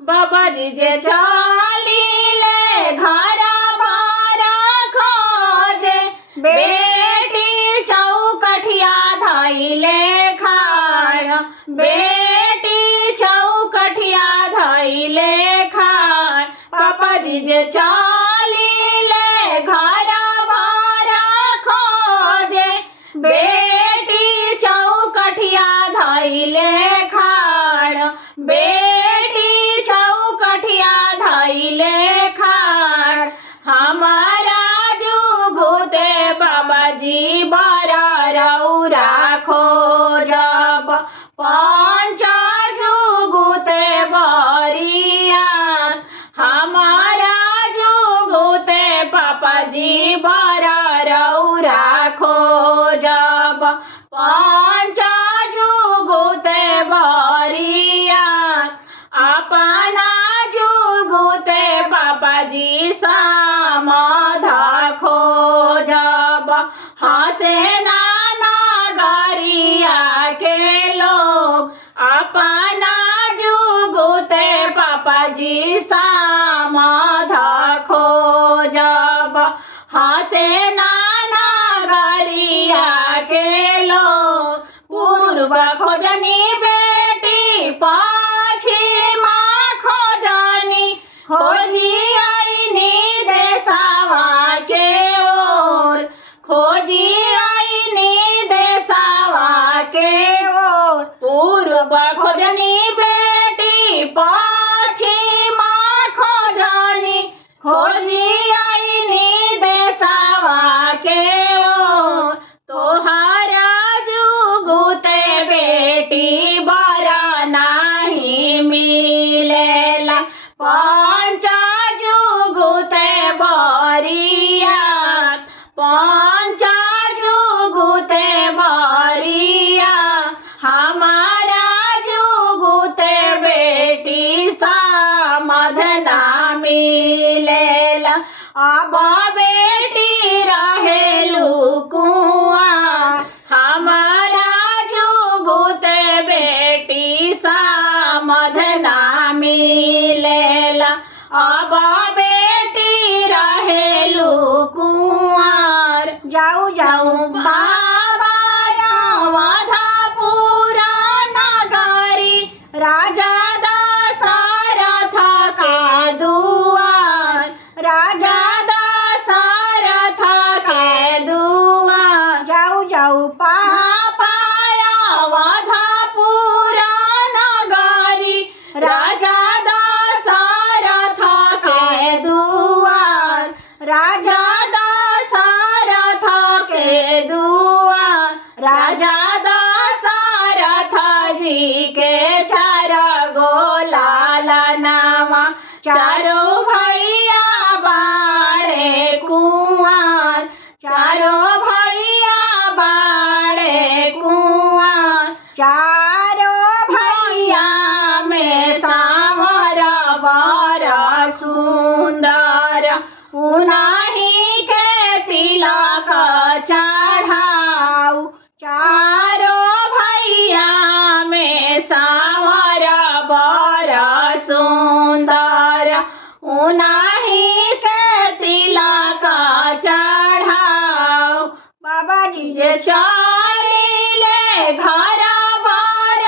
बाबाजी जे चलिले घर बार खोजे, बेटी चौकठिया धइले खाड़, बेटी चौकठिया धइले खाड़। पापाजी जे चलिले घर बार खोजे, बेटी चौकठिया धइले खाड़, बेटी चौकठिया धइले खाड़। हमारा जुगुते बाबाजी बरा रौरा खोजब, पंच जुगुते बरिया। हमारा जुगुते पापाजी बरा रौरा खोजब, पंच जुगुते बरिया। अपना जुगुते पापाजी समाध खोजब, हंसे नाना गरिया के लोग। अपना जुगुते पापाजी समाध खोजब, हंसे नाना गरिया के लोग। पूर्व खोजनी बेटी पश्चिम खोजनी, खोजी आईनी देशवा के ओर, खोजी आईनी देशवा के ओर। पूर्व खोजनी बेटी पश्चिम खोजनी, खोजी आईनी देशवा के ओर। तोहारा जुगुते बेटी बरा नाही मिलेला, पंच जुगुते बरिया, पंच जुगुते बरिया। हमारा जुगुते बेटी समाध ना मिलेला, अब बेटी रहेलू कुआं। हमारा जुगुते बेटी समाध ना मिलेला, अब बेटी रहेलू कुंवर। जाऊ जाऊ बाबा अवधपुर नगरी, राजा दशरथ के दुआर, राजा दशरथ के दुआर। जाऊ जाऊ पापा अवधपुर नगरी, राजा दशरथ के दुआर, राजा दशरथ के दुआर। राजा दशरथ जी के चार गो लालनवा, चारों भैया बाड़े कुंवर, चारों भैया बाड़े कुंवर। चारों भैया में सांवर बर सुंदर, उन्हीं के तिलक चढ़ाऊ। चारों भैया में सांवर बर सुंदर, उन्हीं से तिलक चढ़ाऊ। बाबाजी जे चलिले घर बार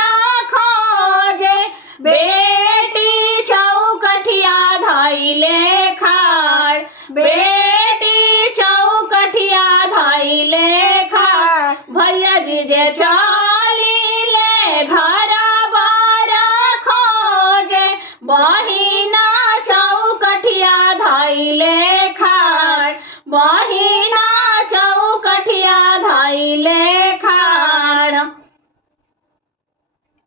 खोजे, बेटी चौकठिया धइले खाड़, बेटी चौकठिया धइले खाड़। भैया जी जे चलिले घर बार खोजे, बहिना चौकठिया धइले खाड़।